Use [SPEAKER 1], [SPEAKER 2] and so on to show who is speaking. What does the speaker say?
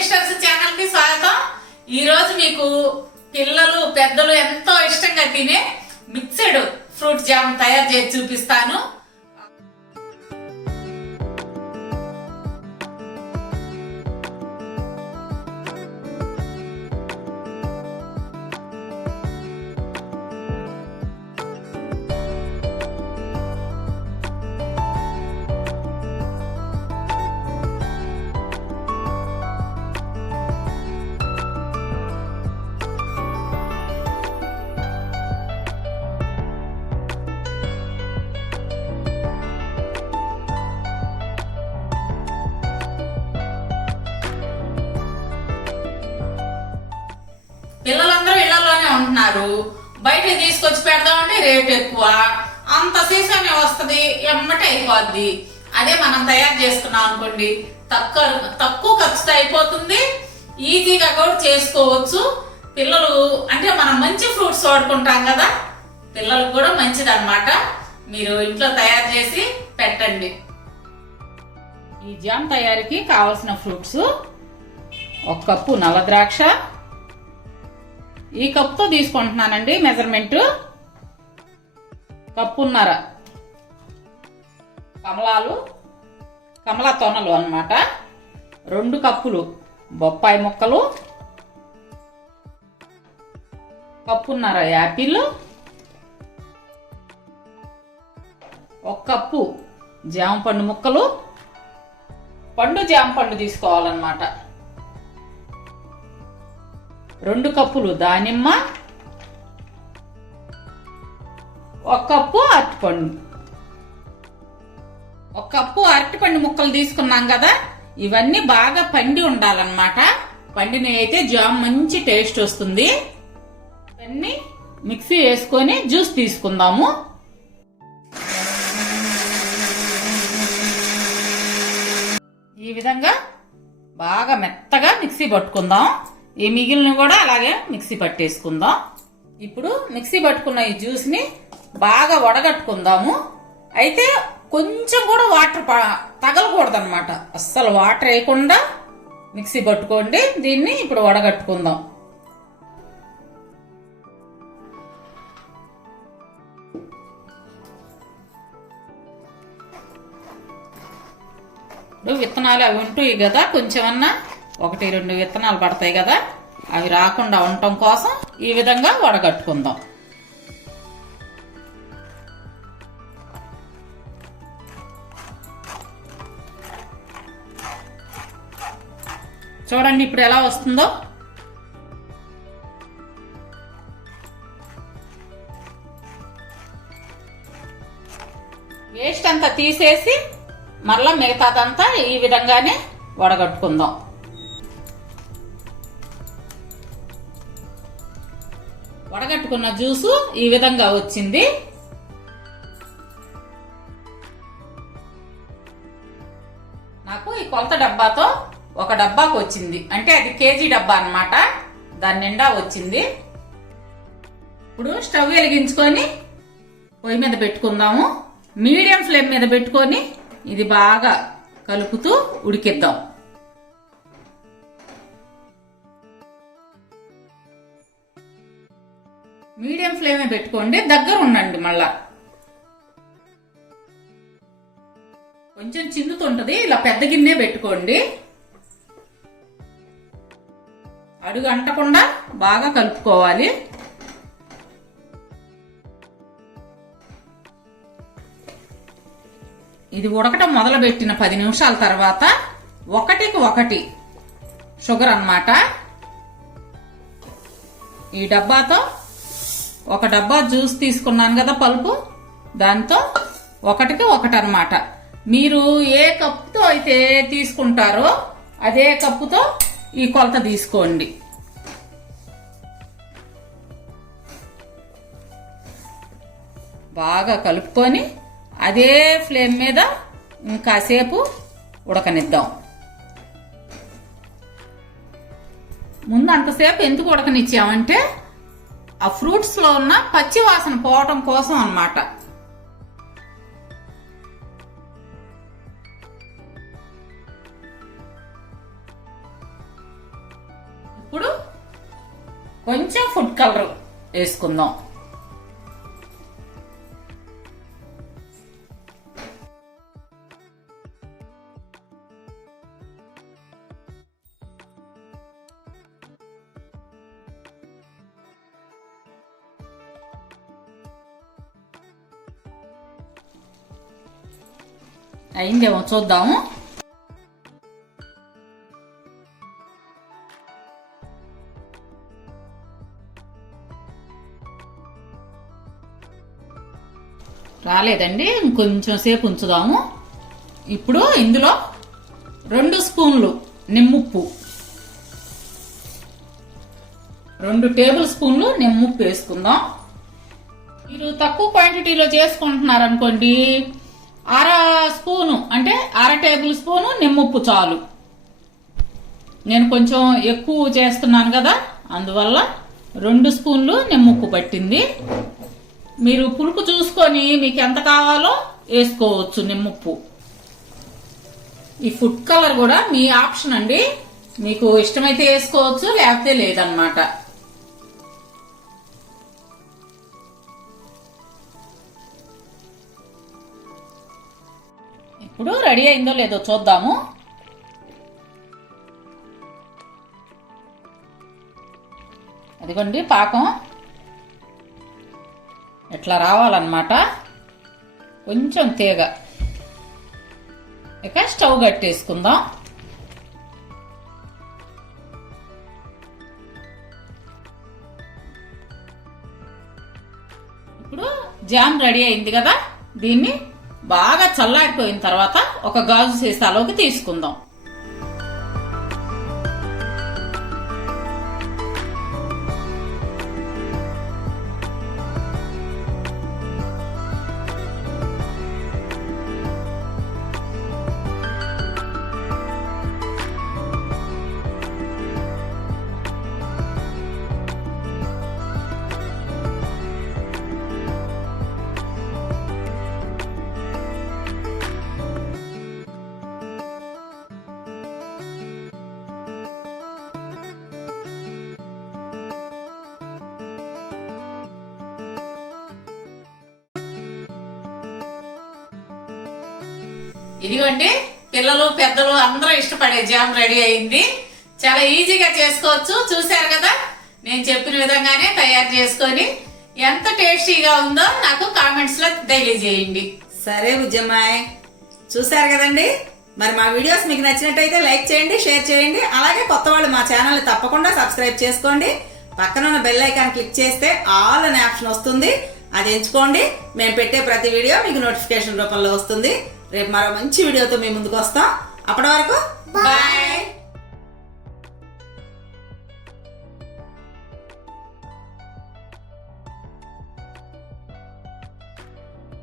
[SPEAKER 1] Sisters ఛానల్కి స్వాగతం. ఈ రోజు మీకు పిల్లలు పెద్దలు ఎంతో ఇష్టంగా తినే మిక్సెడ్ ఫ్రూట్ జామ్ తయారు చేసి చూపిస్తాను. ఉంటున్నారు బయట తీసుకొచ్చి పెడదామంటే రేట్ ఎక్కువ. అంత సీసానే వస్తుంది ఎమ్మటే అయిపోద్ది. అదే మనం తయారు చేసుకున్నాం అనుకోండి తక్కువ తక్కువ ఖర్చుతో అయిపోతుంది. ఈజీగా కూడా చేసుకోవచ్చు. పిల్లలు అంటే మనం మంచి ఫ్రూట్స్ వాడుకుంటాం కదా పిల్లలకు కూడా మంచిది మీరు ఇంట్లో తయారు చేసి పెట్టండి. ఈ జామ్ తయారీకి కావలసిన ఫ్రూట్స్ ఒక కప్పు నల్ల ద్రాక్ష ఈ కప్తో తీసుకుంటున్నానండి మెజర్మెంట్. కప్పున్నర. కమలాలు. కమలా తొనలు అనమాట రెండు కప్పులు. బొప్పాయి ముక్కలు. కప్పున్నర యాపిల్. ఒక కప్పు జామ పండు ముక్కలు. పండు జామ పండు తీసుకోవాలన్నమాట. రెండు కప్పులు దానిమ్మ ఒక కప్పు అరటిపండు. ఒక కప్పు అరటిపండు ముక్కలు తీసుకున్నాం కదా ఇవన్నీ బాగా పండి ఉండాలన్నమాట. పండినవి అయితే జామ్ మంచి టేస్ట్ వస్తుంది. ఇవన్నీ మిక్సీ వేసుకొని జ్యూస్ తీసుకుందాము. ఈ విధంగా బాగా మెత్తగా మిక్సీ పట్టుకుందాం. ఈ మిగిలిన కూడా అలాగే మిక్సీ పట్టేసుకుందాం. ఇప్పుడు మిక్సీ పట్టుకున్న ఈ జ్యూస్ని బాగా వడగట్టుకుందాము. అయితే కొంచెం కూడా వాటర్ తగలకూడదు అనమాట అస్సలు వాటర్ వేయకుండా మిక్సీ పట్టుకోండి. దీన్ని ఇప్పుడు వడగట్టుకుందాం. ఇప్పుడు విత్తనాలు అవి ఉంటాయి కదా కొంచెమన్నా ఒకటి రెండు విత్తనాలు పడతాయి కదా అవి రాకుండా ఉండటం కోసం ఈ విధంగా వడగట్టుకుందాం. చూడండి ఇప్పుడు ఎలా వస్తుందో. వేస్ట్ అంతా తీసేసి మళ్ళా మిగతాదంతా ఈ విధంగానే వడగట్టుకుందాం. వడగట్టుకున్న జ్యూసు ఈ విధంగా వచ్చింది. నాకు ఈ కొలత డబ్బాతో ఒక డబ్బాకు వచ్చింది. అంటే అది కేజీ డబ్బా అన్నమాట. దాని నిండా వచ్చింది. ఇప్పుడు స్టవ్ వెలిగించుకొని పొయ్యి మీద పెట్టుకుందాము. మీడియం ఫ్లేమ్ మీద పెట్టుకొని ఇది బాగా కలుపుతూ ఉడికిద్దాం. మీడియం ఫ్లేమే పెట్టుకోండి దగ్గర ఉండండి మళ్ళా. కొంచెం చిందుతుంటది ఇలా పెద్ద గిన్నె పెట్టుకోండి. అడుగు అంటకుండా బాగా కలుపుకోవాలి. ఇది ఉడకటం మొదలుపెట్టిన పది నిమిషాల తర్వాత ఒకటికి ఒకటి షుగర్ అన్నమాట. ఈ డబ్బాతో ఒక డబ్బా జ్యూస్ తీసుకున్నాను కదా పలుపు? దాంతో ఒకటికి ఒకటి అనమాట మీరు ఏ కప్పుతో అయితే తీసుకుంటారో అదే కప్పుతో ఈ కొలత తీసుకోండి. బాగా కలుపుకొని అదే ఫ్లేమ్ మీద ఇంకాసేపు ఉడకనిద్దాం. ముందు అంతసేపు ఎందుకు ఉడకనిచ్చామంటే ఆ ఫ్రూట్స్లో ఉన్న పచ్చి వాసన పోవటం కోసం అన్నమాట. ఇప్పుడు కొంచెం ఫుడ్ కలర్ వేసుకుందాం. అయిందేమో చూద్దాము um రాలేదండి ఇంకొంచెం సేపు ఉంచుదాము. ఇప్పుడు ఇందులో రెండు స్పూన్లు నిమ్ముప్పు. రెండు టేబుల్ స్పూన్లు నిమ్ముప్పు వేసుకుందాం. మీరు తక్కువ క్వాంటిటీలో చేసుకుంటున్నారు అనుకోండి అర స్పూను అంటే అర టేబుల్ స్పూను నిమ్ముప్పు చాలు. నేను కొంచెం ఎక్కువ చేస్తున్నాను కదా అందువల్ల రెండు స్పూన్లు నిమ్ముప్పు పట్టింది. మీరు పులుపు చూసుకొని మీకు ఎంత కావాలో వేసుకోవచ్చు నిమ్ముప్పు. ఈ ఫుడ్ కలర్ కూడా మీ ఆప్షన్ అండి. మీకు ఇష్టమైతే వేసుకోవచ్చు లేకపోతే లేదనమాట ఇప్పుడు రెడీ అయిందో లేదో చూద్దాము. అదిగోండి పాకం. ఇట్లా రావాలన్నమాట? కొంచెం తీగ. ఇక స్టవ్ కట్టేసుకుందాం. ఇప్పుడు జామ్ రెడీ అయింది కదా దీన్ని? బాగా చల్లారిపోయిన తర్వాత ఒక గాజు సీసాలోకి తీసుకుందాం. ఇదిగోండి పిల్లలు పెద్దలు అందరూ ఇష్టపడే జామ్ రెడీ అయింది. చాలా ఈజీగా చేసుకోవచ్చు చూశారు కదా? నేను చెప్పిన విధంగానే తయారు చేసుకొని ఎంత టేస్టీగా ఉందో నాకు కామెంట్స్లో తెలియజేయండి.
[SPEAKER 2] సరే ఉద్యమాయ్ చూశారు కదండి? మరి మా వీడియోస్ మీకు నచ్చినట్టయితే లైక్ చేయండి షేర్ చేయండి అలాగే కొత్త వాళ్ళు మా ఛానల్ని తప్పకుండా సబ్స్క్రైబ్ చేసుకోండి. పక్కన ఉన్న బెల్ ఐకాన్ క్లిక్ చేస్తే ఆల్ అనే ఆప్షన్ వస్తుంది. అది ఎంచుకోండి. మేము పెట్టే ప్రతి వీడియో మీకు నోటిఫికేషన్ రూపంలో వస్తుంది. రేపు మరో మంచి వీడియోతో మేము ముందుకు వస్తాం. అప్పటి వరకు
[SPEAKER 1] బాయ్